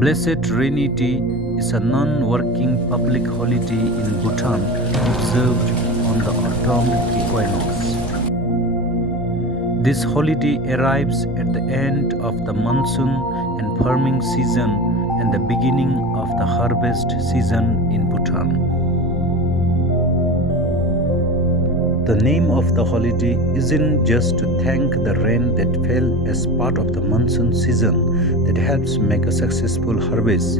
Blessed Trinity is a non-working public holiday in Bhutan observed on the autumn equinox. This holiday arrives at the end of the monsoon and farming season and the beginning of the harvest season in Bhutan. The name of the holiday isn't just to thank the rain that fell as part of the monsoon season that helps make a successful harvest.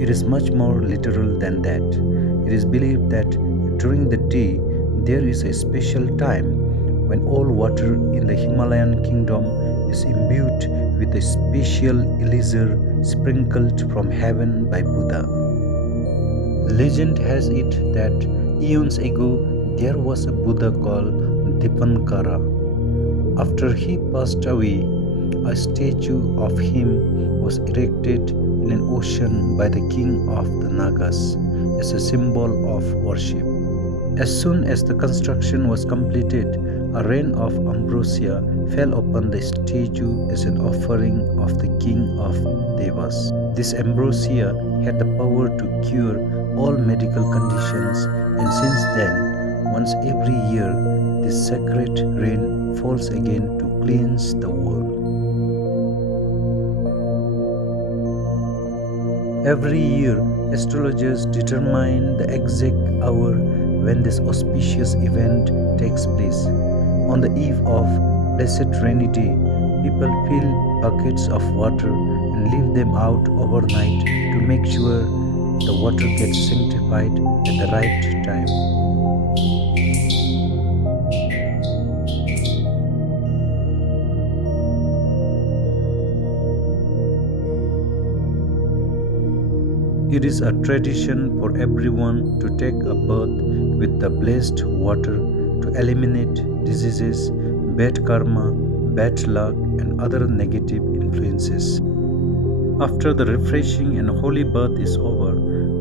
It is much more literal than that. It is believed that during the day there is a special time when all water in the Himalayan kingdom is imbued with a special elixir sprinkled from heaven by Buddha. Legend has it that eons ago there was a Buddha called Dipankara. After he passed away, a statue of him was erected in an ocean by the king of the Nagas as a symbol of worship. As soon as the construction was completed, a rain of ambrosia fell upon the statue as an offering of the king of Devas. This ambrosia had the power to cure all medical conditions, and since then, once every year, this sacred rain falls again to cleanse the world. Every year, astrologers determine the exact hour when this auspicious event takes place. On the eve of Blessed Trinity, people fill buckets of water and leave them out overnight to make sure the water gets sanctified at the right time. It is a tradition for everyone to take a bath with the blessed water to eliminate diseases, bad karma, bad luck, and other negative influences. After the refreshing and holy bath is over,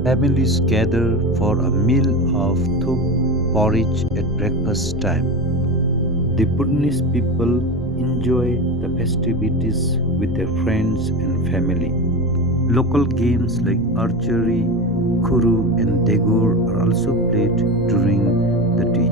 families gather for a meal of thup porridge at breakfast time. The Bhutanese people enjoy the festivities with their friends and family. Local games like archery, kuru, and degur are also played during the day.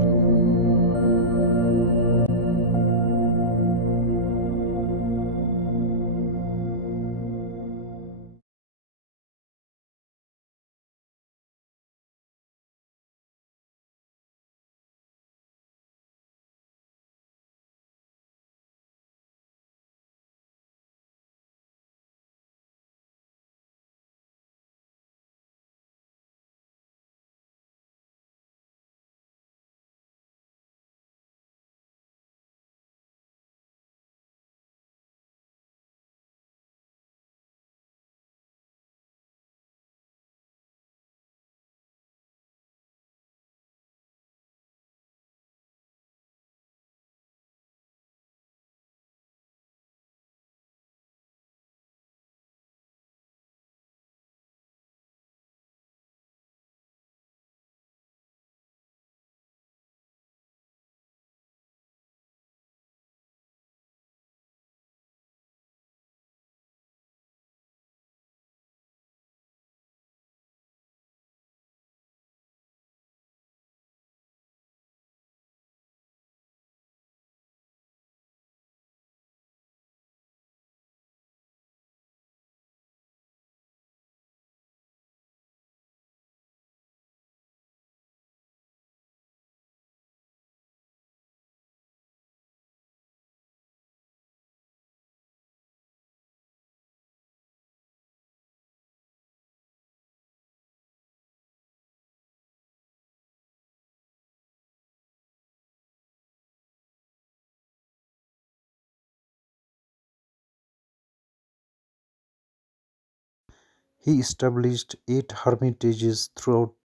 He established 8 hermitages throughout